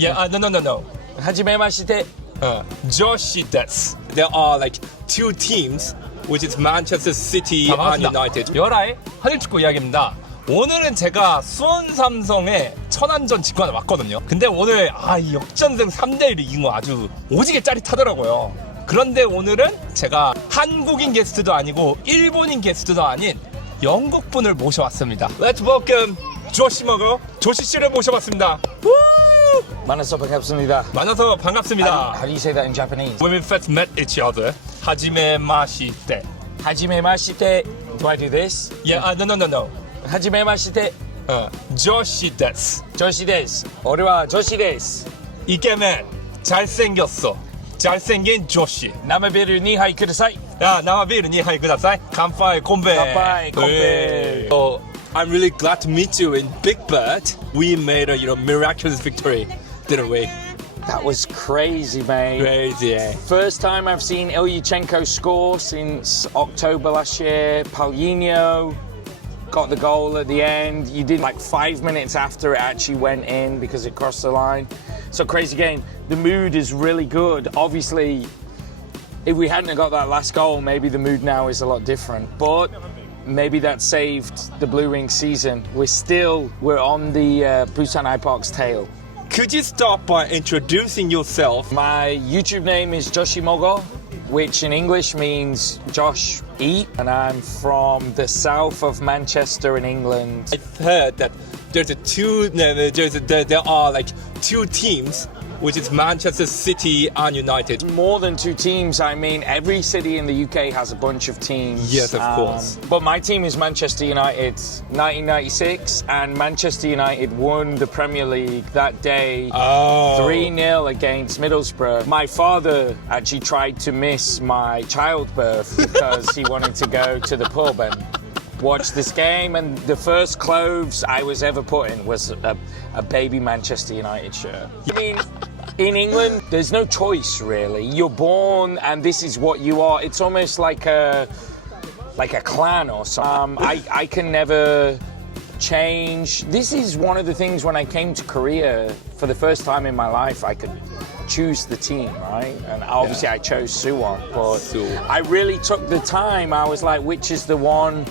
Yeah, no. Hajime mashite. Joshi desu. There are like two teams, which is Manchester City and United. 열아의 한일축구 이야기입니다. 오늘은 제가 수원삼성의 천안전 직관에 왔거든요. 근데 오늘 이 역전승 3대1을 이긴 거 아주 오지게 짜릿하더라고요. 그런데 오늘은 제가 한국인 게스트도 아니고 일본인 게스트도 아닌 영국분을 모셔왔습니다. Let's welcome 조쉬머거씨를 모셔봤습니다. 만나서 반갑습니다. 만나서 반갑습니다. How do you say that in Japanese? When we first met each other, 하지메 마시테. Hajime mashite. Do I do this? Yeah, no. Hajime mashite. 조시 데스. 조시 데스. 오리와 조시 데스. 이케맨 잘생겼어. 잘생긴 조시. 나마비를 니하이 쿠다사이. 야, 나마비를 니하이 쿠다사이. 깜파이 콤베. 깜파이 콤베. So, I'm really glad to meet you in Big Bird. We made a miraculous victory, didn't we? That was crazy, mate. Crazy, eh? First time I've seen Ilyuchenko score since October last year. Paulinho got the goal at the end. You did like 5 minutes after it actually went in because it crossed the line. So crazy game. The mood is really good. Obviously, if we hadn't got that last goal, maybe the mood now is a lot different. But maybe that saved the Blue Wings season. We're on the Busan iPark's tail. Could you start by introducing yourself? My YouTube name is Joshimogo, which in English means Josh Eat, and I'm from the south of Manchester in England. I've heard that there are like two teams, which is Manchester City and United. More than two teams. I mean, every city in the UK has a bunch of teams. Yes, of course. But my team is Manchester United, 1996, and Manchester United won the Premier League that day, 3-0 against Middlesbrough. My father actually tried to miss my childbirth because he wanted to go to the pub and watch this game, and the first clothes I was ever put in was a baby Manchester United shirt. I mean, in England, there's no choice really. You're born and this is what you are. It's almost like a clan or something. I can never change. This is one of the things when I came to Korea for the first time in my life, I could choose the team, right? And obviously I chose Suwon, but I really took the time. I was like, which is the one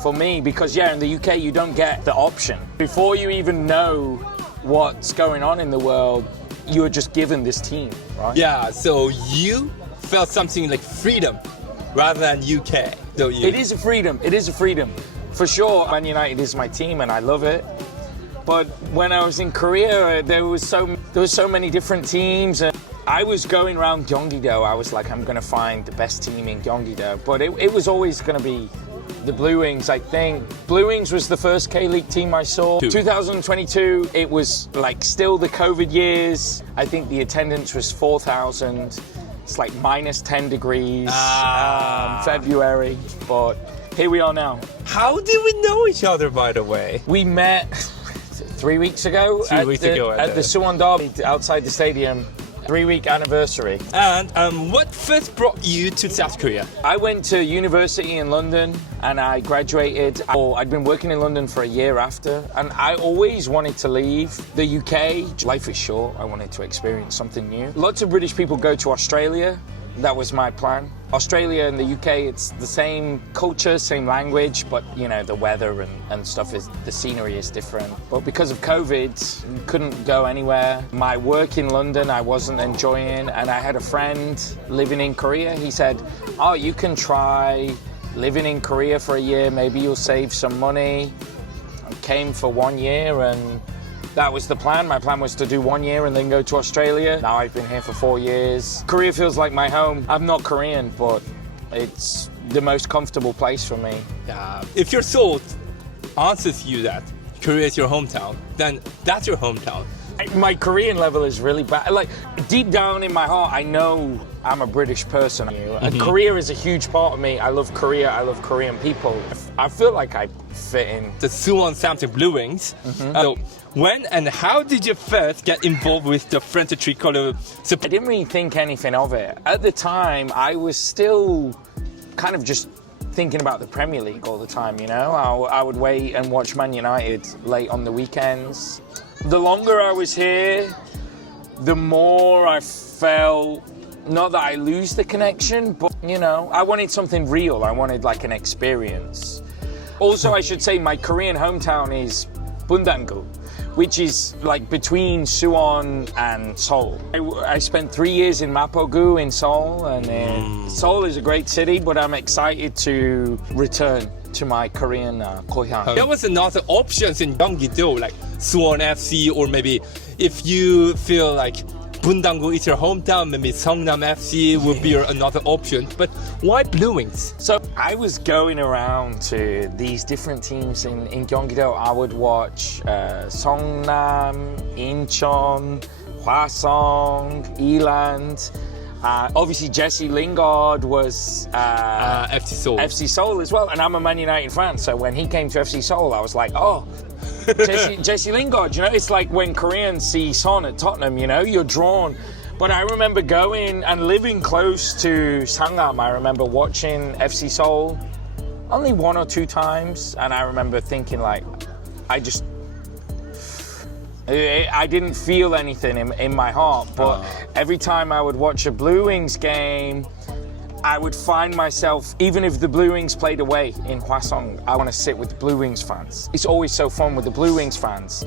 for me? Because in the UK you don't get the option. Before you even know what's going on in the world, you're just given this team, right? Yeah, so you felt something like freedom rather than UK, don't you? It is a freedom. For sure, Man United is my team and I love it. But when I was in Korea, there was so many different teams, and I was going around Gyeonggi-do. I was like, I'm gonna find the best team in Gyeonggi-do. But it was always gonna be the Blue Wings, I think. Blue Wings was the first K-League team I saw. 2022, it was like still the COVID years. I think the attendance was 4,000. It's like minus 10 degrees, February, but here we are now. How did we know each other, by the way? We met 3 weeks ago at the Suwon Derby outside the stadium. 3-week anniversary. And what first brought you to South Korea? I went to university in London and I graduated. I'd been working in London for a year after, and I always wanted to leave the UK. Life is short. I wanted to experience something new. Lots of British people go to Australia. That was my plan. Australia and the UK, it's the same culture, same language, but the weather and stuff the scenery is different. But because of COVID, couldn't go anywhere. My work in London, I wasn't enjoying, and I had a friend living in Korea. He said, you can try living in Korea for a year, maybe you'll save some money. I came for 1 year and that was the plan. My plan was to do 1 year and then go to Australia. Now I've been here for 4 years. Korea feels like my home. I'm not Korean, but it's the most comfortable place for me. If your soul answers you that Korea is your hometown, then that's your hometown. My Korean level is really bad. Like deep down in my heart, I know I'm a British person. And Korea is a huge part of me. I love Korea. I love Korean people. I feel like I fit in. The Suwon Blue Wings. So when and how did you first get involved with the French tricolor? I didn't really think anything of it. At the time, I was still kind of just thinking about the Premier League all the time, I would wait and watch Man United late on the weekends. The longer I was here, the more I felt, not that I lose the connection, but you know, I wanted something real. I wanted like an experience. Also, I should say my Korean hometown is Bundangu, which is like between Suwon and Seoul. I spent 3 years in Mapogu in Seoul, and Seoul is a great city, but I'm excited to return to my Korean 고향. There was another options in Gyeonggi-do, like Suwon FC, or maybe if you feel like Bundangu is your hometown, maybe Seongnam FC would be another option. But why Blue Wings? So I was going around to these different teams in Gyeonggi-do. I would watch Seongnam, Incheon, Hwasong, Eland. Obviously, Jesse Lingard was FC Seoul. FC Seoul as well, and I'm a Man United fan. So when he came to FC Seoul, I was like, oh, Jesse Lingard. You know, it's like when Koreans see Son at Tottenham. You know, you're drawn. But I remember going and living close to Sangam. I remember watching FC Seoul only 1 or 2 times, and I remember thinking like, I didn't feel anything in my heart, but every time I would watch a Blue Wings game, I would find myself, even if the Blue Wings played away in Hwasong, I want to sit with the Blue Wings fans. It's always so fun with the Blue Wings fans.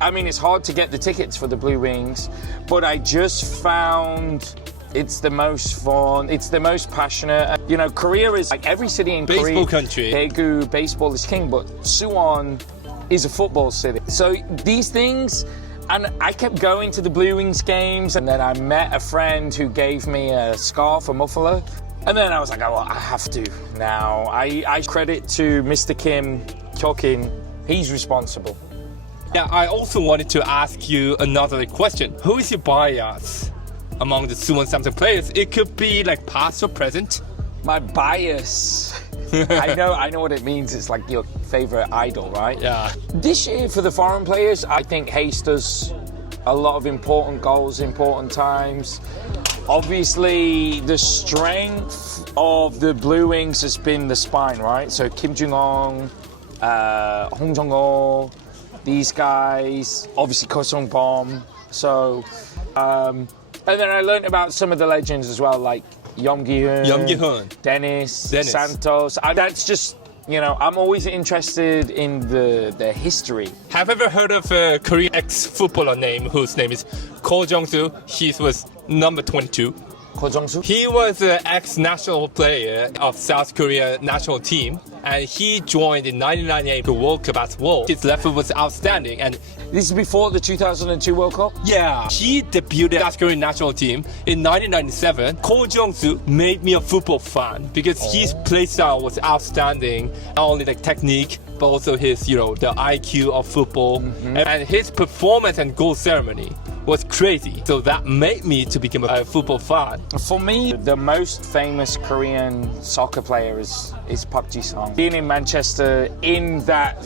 I mean, it's hard to get the tickets for the Blue Wings, but I just found it's the most fun, it's the most passionate. You know, Korea is like every city in Korea. Baseball country. Daegu, baseball is king, but Suwon is a football city. So these things, and I kept going to the Blue Wings games, and then I met a friend who gave me a scarf, a muffler, and then I was like, oh, well, I have to now. I credit to Mr. Kim Kyokin, he's responsible. Yeah, I also wanted to ask you another question. Who is your bias among the Suwon-Samsung players? It could be like past or present. My bias. I know what it means. It's like your favorite idol, right? Yeah. This year for the foreign players, I think Hayes does a lot of important goals, important times. Obviously, the strength of the Blue Wings has been the spine, right? So Kim Jung-ong, Hong Jong-ho, these guys, obviously Ko Sung-bom. So, and then I learned about some of the legends as well, like Yeom Gi-hoon, Dennis, Santos. That's just, you know, I'm always interested in the history. Have you ever heard of a Korean ex-footballer name whose name is Ko Jong-soo? He was number 22. Ko Jong-soo? He was an ex-national player of South Korea national team, and he joined in 1998 the World Cup as well. His left foot was outstanding, and This is before the 2002 World Cup? yeah, he debuted South Korean national team in 1997. Ko Jong-soo made me a football fan because his play style was outstanding. Not only the technique, but also his, you know, the IQ of football, and his performance and goal ceremony was crazy. So that made me to become a football fan. For me, the most famous Korean soccer player is Park Ji-sung. Being in Manchester in that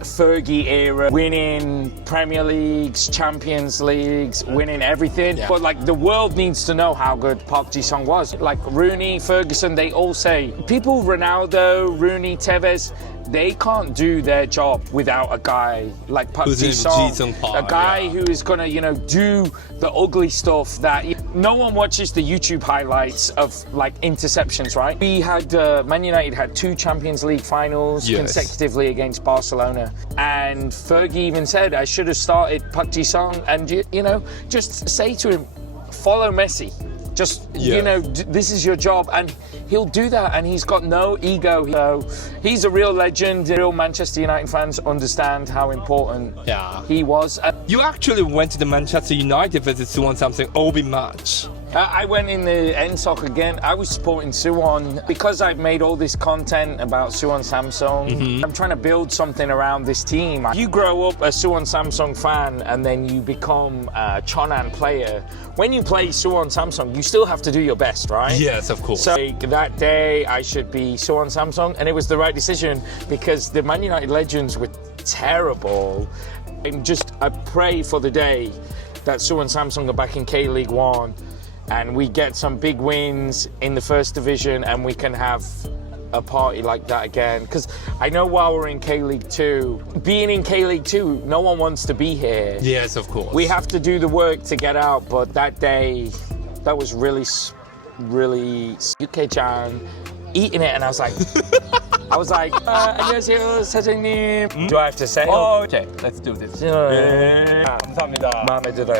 Fergie era, winning Premier Leagues, Champions Leagues, winning everything. Yeah. But like the world needs to know how good Park Ji-sung was. Like Rooney, Ferguson, they all say, people, Ronaldo, Rooney, Tevez, they can't do their job without a guy like Park Ji-sung. A guy who is gonna, you know, do the ugly stuff that no one watches the YouTube highlights of like interceptions, right? We had, Man United had 2 Champions League finals consecutively against Barcelona. And Fergie even said, I should have started Park Ji-sung, and you know, just say to him, follow Messi. Just, you know, this is your job, and he'll do that, and he's got no ego. So he's a real legend. Real Manchester United fans understand how important he was. You actually went to the Manchester United versus Suwon-Samsung OB match. I went in the NSOC again. I was supporting Suwon because I've made all this content about Suwon-Samsung. I'm trying to build something around this team. You grow up a Suwon-Samsung fan and then you become a Cheonan player. When you play Suwon-Samsung, you still have to do your best, right? Yes, of course. So that day I should be Suwon-Samsung, and it was the right decision because the Man United legends were terrible. I pray for the day that Suwon-Samsung are back in K-League 1 and we get some big wins in the first division and we can have a party like that again. Because I know while we're in K-League 2, being in K-League 2, no one wants to be here. Yes, of course. We have to do the work to get out, but that day, that was really UK-chan eating it, and I was like, 안녕하세요, 사장님. Do I have to say? Okay, let's do this. 네. 감사합니다. 마음에 들어요.